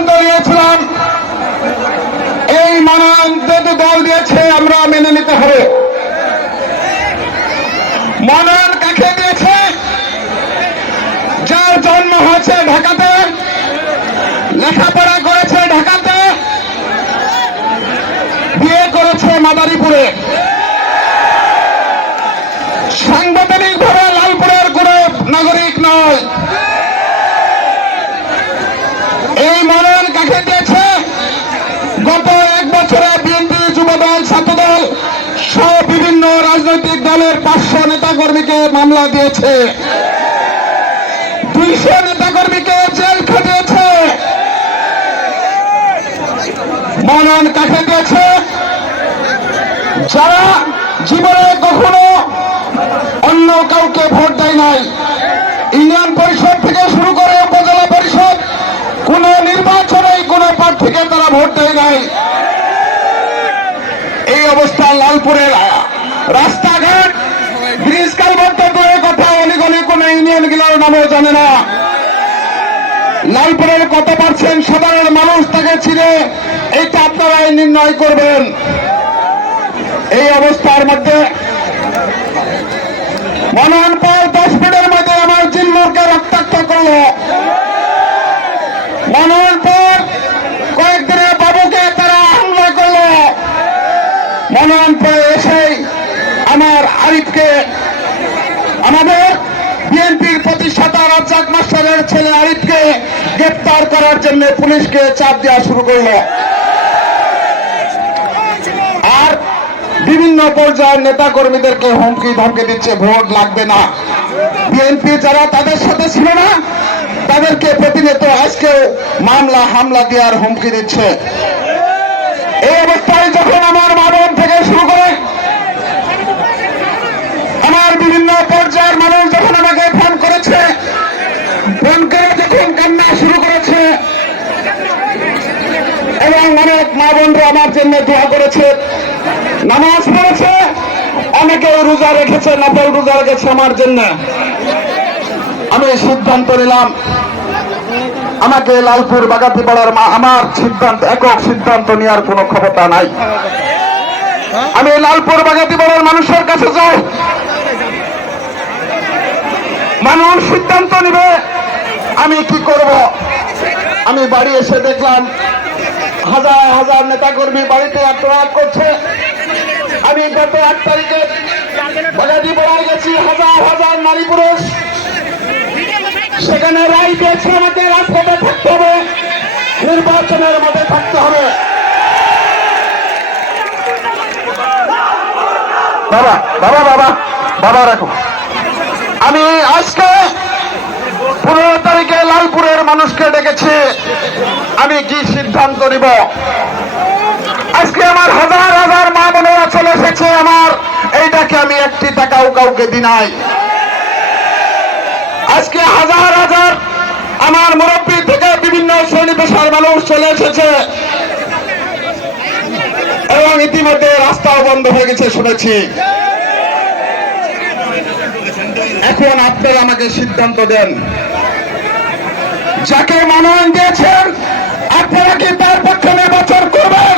সিদ্ধান্ত নিয়েছিলাম এই মনোনয়ন যেহেতু দল দিয়েছে আমরা মেনে নিতে হবে। মনোনয়ন কাকে দিয়েছে? যার জন্ম হয়েছে ঢাকাতে, লেখাপড়া করেছে ঢাকাতে, বিয়ে করেছে মাদারীপুরে, সাংবিধানিক ভাবে লালপুরের কোন নাগরিক নয়। এই মনোনয়ন কাকে দিয়েছে? গত 1 বছরে বিএনপি, যুবদল, ছাত্রদল সহ বিভিন্ন রাজনৈতিক দলের 500 নেতাকর্মীকে মামলা দিয়েছে, 200 নেতাকর্মীকে জেল খাটিয়েছে। মনোনয়ন কাকে দিয়েছে? যারা জীবনে কখনো অন্য কাউকে ভোট দেয় নাই, ইউনিয়ন পরিষদ থেকে শুরু করে উপজেলা পরিষদ, কোন নির্বাচনে কোন প্রার্থীকে তারা ভোট দেয় নাই। এই অবস্থা লালপুরের রাস্তাঘাট, ব্রিজ কালভার্ট দূরের কথা, অলিগলি কোন ইউনিয়ন গুলোর নামও জানে না। লালপুরের কত পার্সেন্ট সাধারণ মানুষ তাকে চিনে, এইটা আপনারাই নির্ণয় করবেন। এই অবস্থার মধ্যে মনোনয়ন পাওয়ার 10 মিনিটের মধ্যে আমার জিল্লুরকে রক্তাক্ত করলো। মনোনয়ন পাওয়ার কয়েকদিনে বাবুকে তারা হামলা করলো। মনোনয়ন পেয়ে এসেই আমার আরিফকে, আমাদের বিএনপির প্রতিষ্ঠাতা রাজ্জাক মাস্টারের ছেলে আরিফকে গ্রেপ্তার করার জন্য পুলিশকে চাপ দেওয়া শুরু করলো। আর বিভিন্ন পর্যায়ের নেতা কর্মীদেরকে হুমকি ধমকি দিচ্ছে, ভোট লাগবে না। বিএনপি যারা তাদের সাথে ছিল না তাদেরকে প্রতিনিয়ত আজকে মামলা হামলা দেওয়ার হুমকি দিচ্ছে। এই অবস্থায় যখন আমার মা বোন থেকে শুরু করে আমার বিভিন্ন পর্যায়ের মানুষ যখন আমাকে ফোন করেছে, ফোন করে যখন কান্না শুরু করেছে এবং অনেক মা বোনরা আমার জন্য দোয়া করেছে, নামাজ পড়েছে, অনেকে রোজা রেখেছে, নফল রোজা রেখেছে আমার জন্য, আমি সিদ্ধান্ত নিলাম আমাকে লালপুর বাগাতিপাড়ার আমার সিদ্ধান্ত, একক সিদ্ধান্ত নেওয়ার কোনো ক্ষমতা নাই। আমি লালপুর বাগাতিপাড়ার মানুষের কাছে যাই, মানুষ সিদ্ধান্ত নিবে আমি কি করব। আমি বাড়ি এসে দেখলাম হাজার হাজার নেতাকর্মী বাড়িতে আক্রমণ করছে। আমি গত 8 তারিখে বাগাতিপাড়ায় গেছি, হাজার হাজার নারী পুরুষ, সেখানে রায় দিয়েছে আমাকে রাজপথে থাকতে হবে, নির্বাচনের মধ্যে থাকতে হবে। বাবা বাবা বাবা বাবা রাখো। আমি আজকে 15 তারিখে লালপুরের মানুষকে ডেকেছি, আমি কি সিদ্ধান্ত নিব। আজকে আমার হাজার হাজার মা বোনেরা চলে এসেছে, আমার এইটাকে আমি একটি টাকাও কাউকে দিই নাই। আজকে হাজার হাজার আমার মুরব্বী থেকে বিভিন্ন শ্রেণী পেশার মানুষ চলে এসেছে এবং ইতিমধ্যে রাস্তাও বন্ধ হয়ে গেছে শুনেছি। এখন আপনারা আমাকে সিদ্ধান্ত দেন, যাকে মনোনয়ন দিয়েছেন আপনারা কি তার পক্ষে নির্বাচন করবেন?